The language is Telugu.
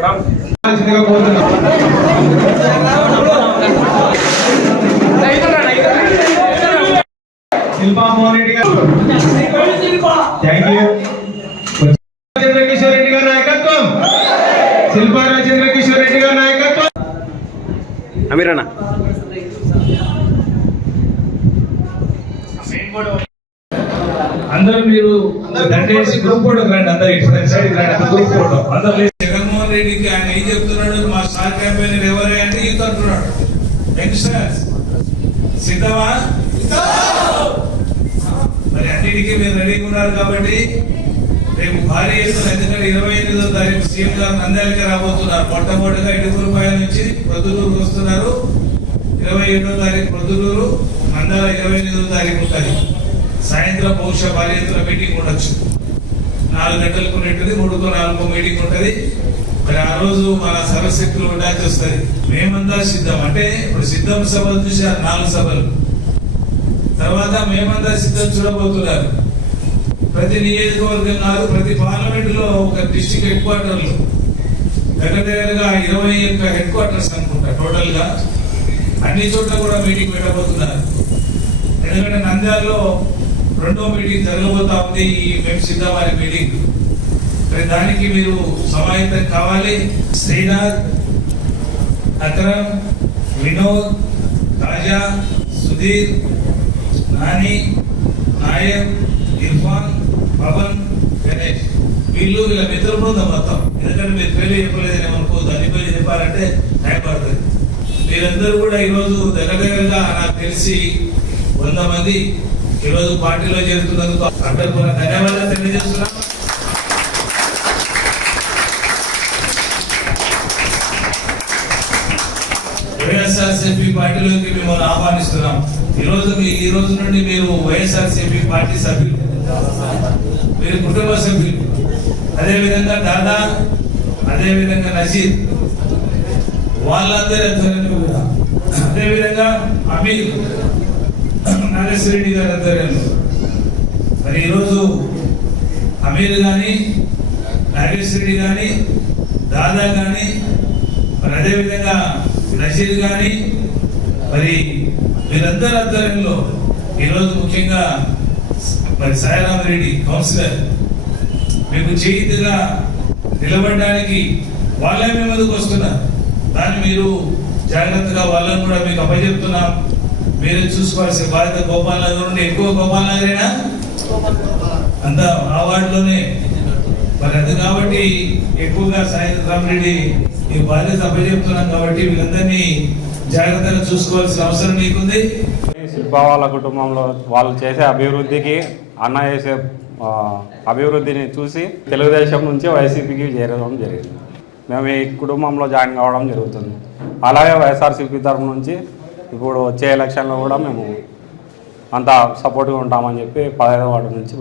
రావాల్సిందిగా శిల్పా మోహన్ రెడ్డి గారు థ్యాంక్ యూ రాజేంద్ర రెడ్డి నాయకత్వం శిల్పా రెడ్డి నాయకత్వం అందరూ మీరు దండేసి గ్రూప్ ఫోటో రండి అందరు ఇటు సైడ్ రండి గ్రూప్ ఫోటో. అందరూ జగన్మోహన్ రెడ్డికి ఆయన ఏం చెప్తున్నాడు? మా స్టార్ క్యాంపెయిన్ ఎవరే అంటే ఈత అంటున్నాడు సిద్ధమా? మరి అన్నిటికీ మీరు రెడీగా ఉన్నారు కాబట్టి రేపు భారీ ఎత్తున ఎందుకంటే ఇరవై ఎనిమిదో తారీఖు సీఎం గారు నంద్యాలకి రాబోతున్నారు. మొట్టమొదటిగా ఇడుపులపాయ నుంచి ప్రొద్దుటూరు వస్తున్నారు. ఇరవై ఏడో తారీఖు ప్రొద్దుటూరు నంద్యాల ఇరవై ఎనిమిదో తారీఖు ఉంటుంది సాయంత్రం బహుశా భారీ మీటింగ్ ఉండొచ్చు. నాలుగు గంటలకు ఉన్నట్టుది మూడుకో నాలుగో మీటింగ్ ఉంటుంది. మరి ఆ రోజు మన సర్వశక్తులు ఉండాల్సి వస్తుంది. మేమంతా సిద్ధం. అంటే ఇప్పుడు సిద్ధం సభలు చూసారు నాలుగు సభలు. తర్వాత మేమంతా సిద్ధం చూడబోతున్నారు. ప్రతి నియోజకవర్గం కాదు ప్రతి పార్లమెంట్లో ఒక డిస్టిక్ హెడ్ క్వార్టర్లు దగ్గర దగ్గరగా ఇరవై యొక్క హెడ్ క్వార్టర్స్ అనుకుంటా టోటల్గా అన్ని చోట్ల కూడా మీటింగ్ పెట్టబోతున్నారు. ఎందుకంటే నంద్యాలలో రెండో మీటింగ్ జరగబోతా ఉంది. ఈ మేము సిద్ధవారి మీటింగ్. మరి దానికి మీరు సమాయత్తం కావాలి. శ్రీనాథ్ అక్రమ్ వినోద్ రాజా సుధీర్ నాని నాయక్ ఇర్ఫాన్ పవన్ గణేష్. వీళ్ళు వీళ్ళ మిత్ర బృందం మొత్తం. ఎందుకంటే మీరు పేర్లు చెప్పలేదని ఏమనుకోవద్దు అన్ని పేర్లు చెప్పాలంటే టైం పడుతుంది మీరందరూ కూడా ఈరోజు దగ్గర దగ్గరగా నాకు తెలిసి వంద మంది ఈరోజు పార్టీలో చేరుతున్నందుకు అందరికీ కూడా ధన్యవాదాలు తెలియజేస్తున్నాం. వైఎస్ఆర్సీపీ పార్టీలోకి మిమ్మల్ని ఆహ్వానిస్తున్నాం. ఈ మీ ఈ రోజు నుండి మీరు వైఎస్ఆర్సీపీ పార్టీ సభ్యులు. మీరు కుటుంబ సభ్యులు. అదే విధంగా దాదా అదేవిధంగా నజీర్. వాళ్ళందరి ఆధ్వర్యంలో కూడా. అమీర్. నాగేశ్వరరెడ్డి గారి ఆధ్వర్యంలో. మరి ఈరోజు అమీర్ కానీ నాగేశ్వరరెడ్డి కానీ దాదా కానీ మరి అదే విధంగా నజీర్ కానీ మరి వీరందరి ఆధ్వర్యంలో ఈరోజు ముఖ్యంగా మరి సాయిరామరెడ్డి కౌన్సిలర్ మీకు చేతిగా నిలబడడానికి వాళ్ళే మీ ముందుకు వస్తున్నారు. దాన్ని మీరు జాగ్రత్తగా వాళ్ళని కూడా మీకు అప్పచెప్తున్నాం. మీరు చూసుకోవాల్సిన బాధ్యత గోపాల్ నగర్ నుండి ఎక్కువ గోపాల్ నగరేనా? అంతా ఆ వార్డులోనే. మరి అది కాబట్టి ఎక్కువగా సాయంత్రం రెడ్డి ఈ బాధ్యత అప్పచెప్తున్నాం కాబట్టి వీళ్ళందరినీ జాగ్రత్తగా చూసుకోవాల్సిన అవసరం నీకుంది శిల్ప వాళ్ళ కుటుంబంలో వాళ్ళు చేసే అభివృద్ధికి అన్న చేసే అభివృద్ధిని చూసి తెలుగుదేశం నుంచి వైసీపీకి చేరడం జరిగింది. మేము ఈ కుటుంబంలో జాయిన్ కావడం జరుగుతుంది. అలాగే వైఎస్ఆర్సీపీ తరఫు నుంచి ఇప్పుడు వచ్చే ఎలక్షన్లో కూడా మేము అంతా సపోర్ట్గా ఉంటామని చెప్పి పదహైదు వార్డు నుంచి